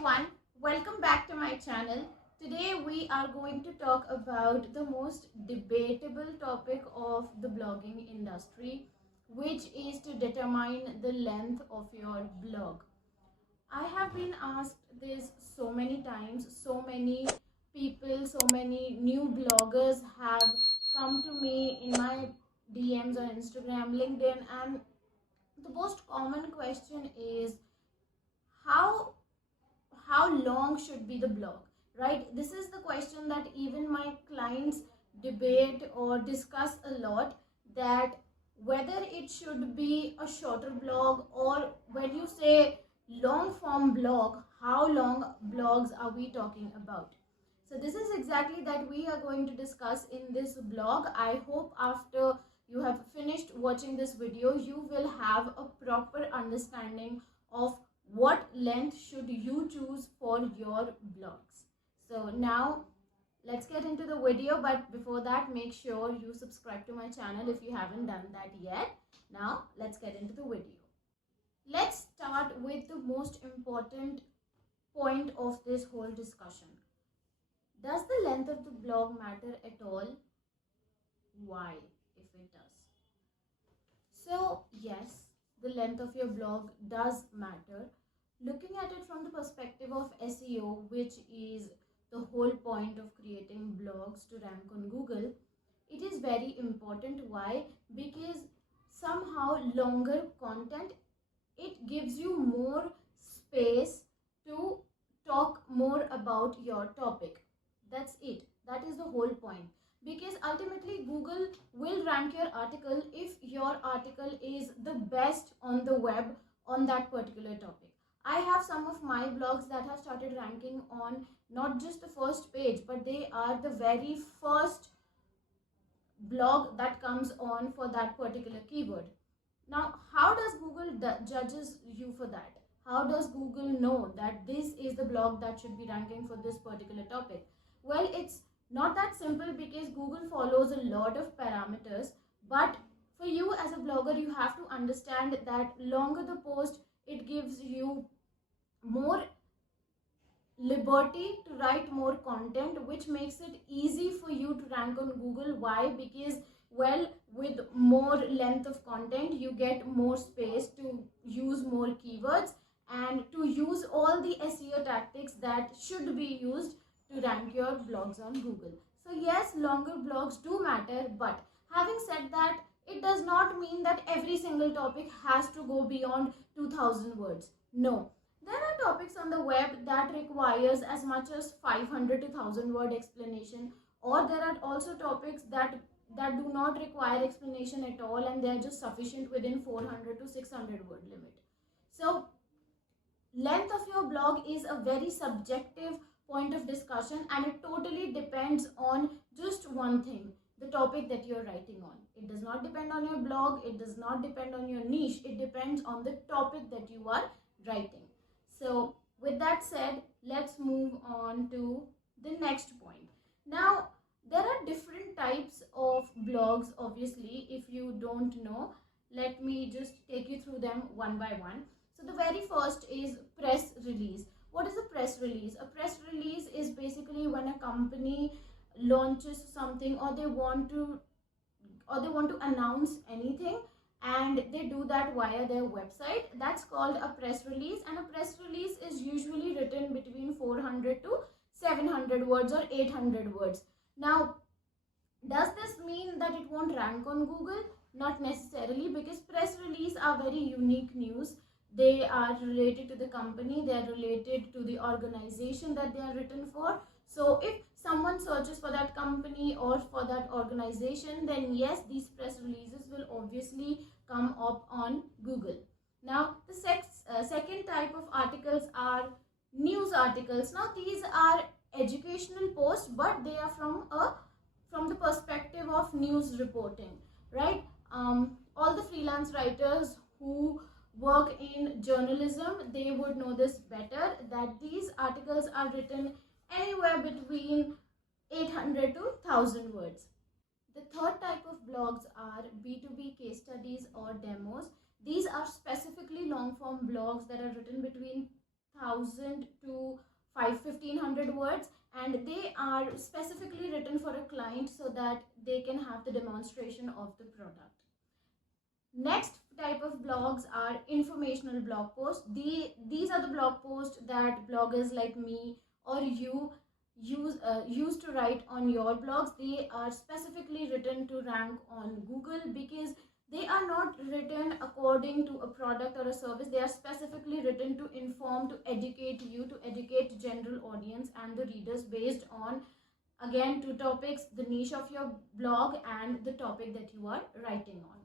everyone, welcome back to my channel. Today we are going to talk about the most debatable topic of the blogging industry, which is to determine the length of your blog. I have been asked this so many times, so many people, so many new bloggers have come to me in my DMs on Instagram, LinkedIn, and the most common question is how how long should be the blog, right? This is the question that even my clients debate or discuss a lot, that whether it should be a shorter blog, or when you say long form blog, how long blogs are we talking about? So this is exactly that we are going to discuss in this blog. I hope after you have finished watching this video, you will have a proper understanding of what length should you choose for your blogs. So now let's get into the video, but before that, make sure you subscribe to my channel if you haven't done that yet. Now let's get into the video. Let's start with the most important point of this whole discussion. Does the length of the blog matter at all? Why, if it does? So yes, the length of your blog does matter. Looking at it from the perspective of SEO, which is the whole point of creating blogs to rank on Google, it is very important. Why? Because somehow longer content, it gives you more space to talk more about your topic. That's it. That is the whole point. Because ultimately Google will rank your article if your article is the best on the web on that particular topic. I have some of my blogs that have started ranking on not just the first page, but they are the very first blog that comes on for that particular keyword. Now, how does Google judges you for that? How does Google know that this is the blog that should be ranking for this particular topic? Well, it's not that simple, because Google follows a lot of parameters. But for you as a blogger, you have to understand that longer the post, it gives you more liberty to write more content, which makes it easy for you to rank on Google. Why? Because, well, with more length of content, you get more space to use more keywords and to use all the SEO tactics that should be used to rank your blogs on Google. So yes, longer blogs do matter, but having said that, it does not mean that every single topic has to go beyond 2000 words. No. There are topics on the web that requires as much as 500 to 1000 word explanation, or there are also topics that do not require explanation at all, and they are just sufficient within 400 to 600 word limit. So length of your blog is a very subjective point of discussion, and it totally depends on just one thing: the topic that you're writing on. It does not depend on your blog, it does not depend on your niche, it depends on the topic that you are writing. So with that said, let's move on to the next point. Now, there are different types of blogs, obviously. If you don't know, let me just take you through them one by one. So the very first is press release. What is a press release? A press release is basically when a company launches something, or they want to announce anything, and they do that via their website. That's called a press release, and a press release is usually written between 400 to 700 words or 800 words. Now, does this mean that it won't rank on Google? Not necessarily, because press release are very unique news. They are related to the company, they are related to the organization that they are written for. So if someone searches for that company or for that organization, then yes, these press releases will obviously come up on Google. Now, the second type of articles are news articles. Now, these are educational posts, but they are from the perspective of news reporting, right? All the freelance writers who work in journalism, they would know this better, that these articles are written anywhere between 800 to 1000 words. The third type of blogs are B2B case studies or demos. These are specifically long form blogs that are written between 1000 to 1500 words, and they are specifically written for a client so that they can have the demonstration of the product. Next type of blogs are informational blog posts. These are the blog posts that bloggers like me or you use to write on your blogs. They are specifically written to rank on Google because they are not written according to a product or a service. They are specifically written to inform, to educate you, to educate general audience and the readers based on, again, two topics: the niche of your blog and the topic that you are writing on.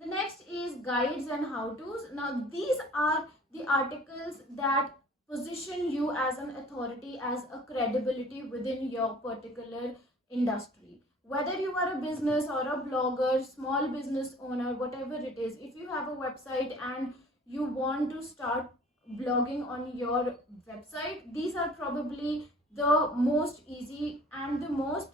The next is guides and how-tos. Now, these are the articles that position you as an authority, as a credibility within your particular industry. Whether you are a business or a blogger, small business owner, whatever it is, if you have a website and you want to start blogging on your website, these are probably the most easy and the most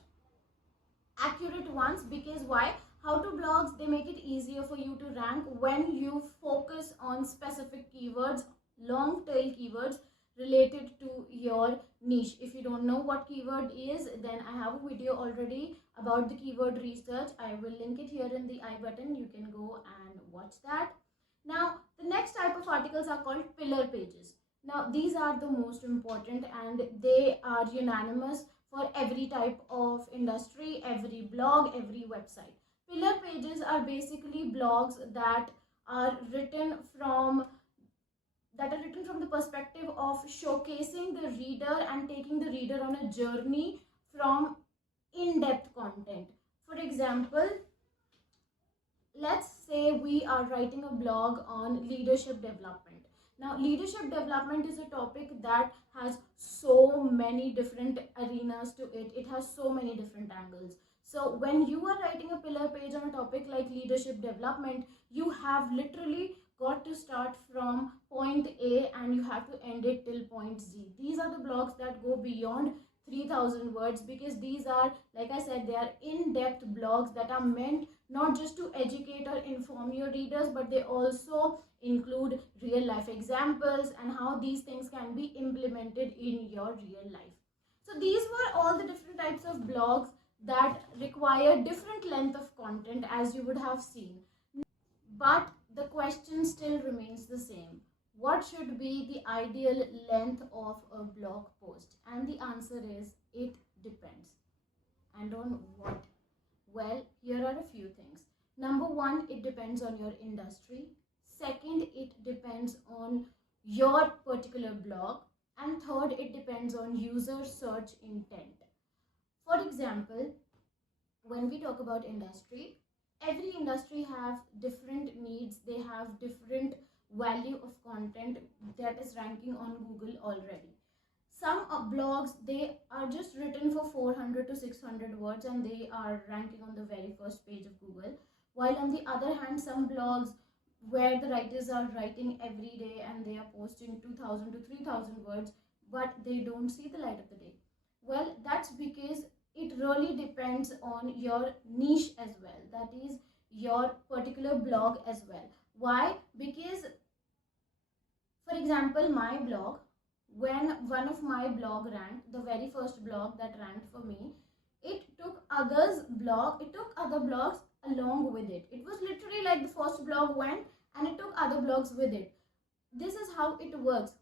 accurate ones. Because why? How to blogs, they make it easier for you to rank when you focus on specific keywords, long tail keywords related to your niche. If you don't know what keyword is, then I have a video already about the keyword research. I will link it here in the I button. You can go and watch that. Now, the next type of articles are called pillar pages. Now, these are the most important and they are unanimous for every type of industry, every blog, every website. Pillar pages are basically blogs that are written from the perspective of showcasing the reader and taking the reader on a journey from in-depth content. For example, let's say we are writing a blog on leadership development. Now, leadership development is a topic that has so many different arenas to it. It has so many different angles. So when you are writing a pillar page on a topic like leadership development, you have literally got to start from point A and you have to end it till point Z. These are the blogs that go beyond 3000 words because these are, like I said, they are in-depth blogs that are meant not just to educate or inform your readers, but they also include real life examples and how these things can be implemented in your real life. So these were all the different types of blogs that require different length of content, as you would have seen. But the question still remains the same. What should be the ideal length of a blog post? And the answer is it depends. And on what? Well, here are a few things. Number one, it depends on your industry. Second, it depends on your particular blog. And third, it depends on user search intent. For example, when we talk about industry, every industry have different needs. They have different value of content that is ranking on Google already. Some blogs, they are just written for 400 to 600 words and they are ranking on the very first page of Google, while on the other hand, some blogs where the writers are writing every day and they are posting 2000 to 3000 words, but they don't see the light of the day. Well, that's because it really depends on your niche as well, that is your particular blog as well. Why? Because, for example, my blog, when one of my blog ranked, the very first blog that ranked for me, it took other blogs along with it. It was literally like the first blog went and it took other blogs with it. This is how it works.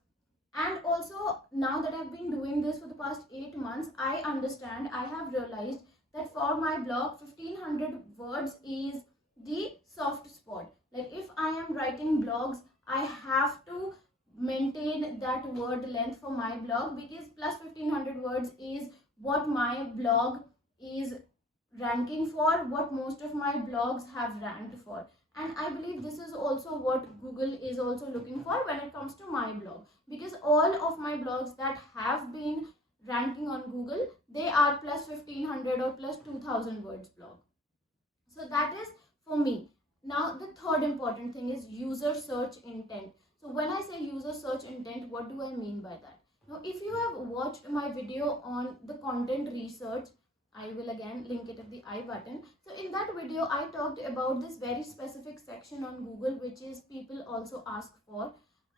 And also, now that I've been doing this for the past 8 months, I understand, I have realized that for my blog, 1500 words is the soft spot. Like if I am writing blogs, I have to maintain that word length for my blog, because plus 1500 words is what my blog is ranking for, what most of my blogs have ranked for. And I believe this is also what Google is also looking for when it comes to my blog, because all of my blogs that have been ranking on Google, they are plus 1500 or plus 2000 words blog. So that is for me. Now the third important thing is user search intent. So when I say user search intent, what do I mean by that? Now if you have watched my video on the content research, I will again link it at the I button. So in that video, I talked about this very specific section on Google, which is people also ask for.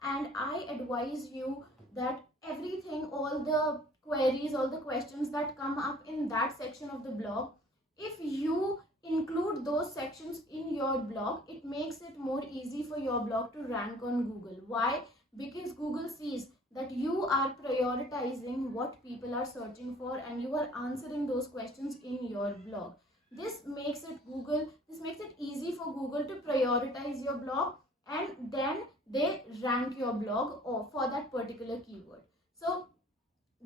And I advise you that everything, all the queries, all the questions that come up in that section of the blog, if you include those sections in your blog, it makes it more easy for your blog to rank on Google. Why? Because Google sees that you are prioritizing what people are searching for and you are answering those questions in your blog. This makes it easy for Google to prioritize your blog, and then they rank your blog or for that particular keyword. So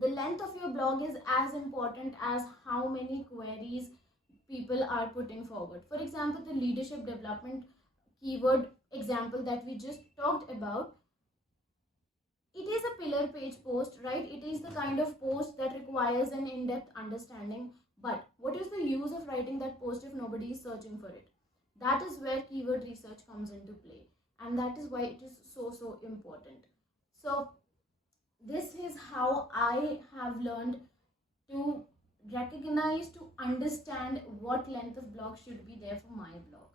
the length of your blog is as important as how many queries people are putting forward. For example, the leadership development keyword example that we just talked about, it is a pillar page post, right? It is the kind of post that requires an in-depth understanding. But what is the use of writing that post if nobody is searching for it? That is where keyword research comes into play, and that is why it is so important. So this is how I have learned to recognize, to understand what length of blog should be there for my blog.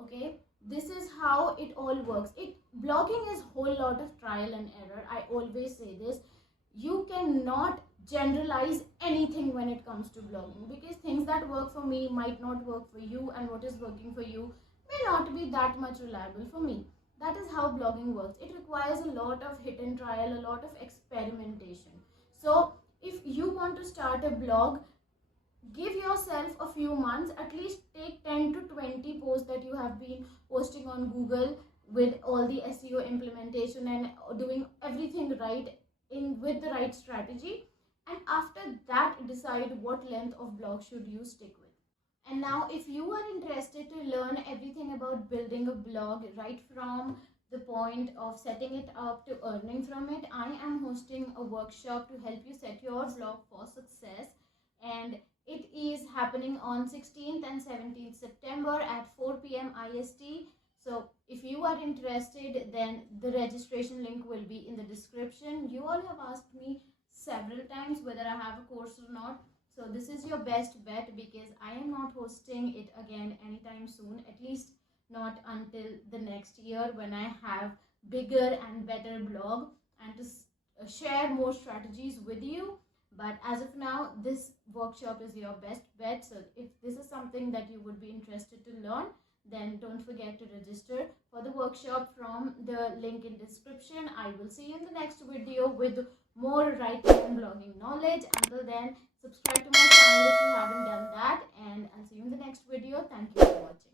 Okay, this is how it all works. Blogging is whole lot of trial and error. I always say this. You cannot generalize anything when it comes to blogging, because things that work for me might not work for you, and what is working for you may not be that much reliable for me. That is how blogging works. It requires a lot of hit and trial, a lot of experimentation. So if you want to start a blog, give yourself a few months, at least take 10 to 20 posts that you have been posting on Google with all the SEO implementation and doing everything right in with the right strategy, and after that decide what length of blog should you stick with. And now if you are interested to learn everything about building a blog, right from the point of setting it up to earning from it, I am hosting a workshop to help you set your blog for success, and it is happening on 16th and 17th September at 4 p.m. IST. So if you are interested, then the registration link will be in the description. You all have asked me several times whether I have a course or not. So this is your best bet, because I am not hosting it again anytime soon, at least not until the next year when I have bigger and better blog and to share more strategies with you. But as of now, this workshop is your best bet. So if this is something that you would be interested to learn, then don't forget to register for the workshop from the link in description. I will see you in the next video with more writing and blogging knowledge. Until then, subscribe to my channel if you haven't done that, and I'll see you in the next video. Thank you for watching.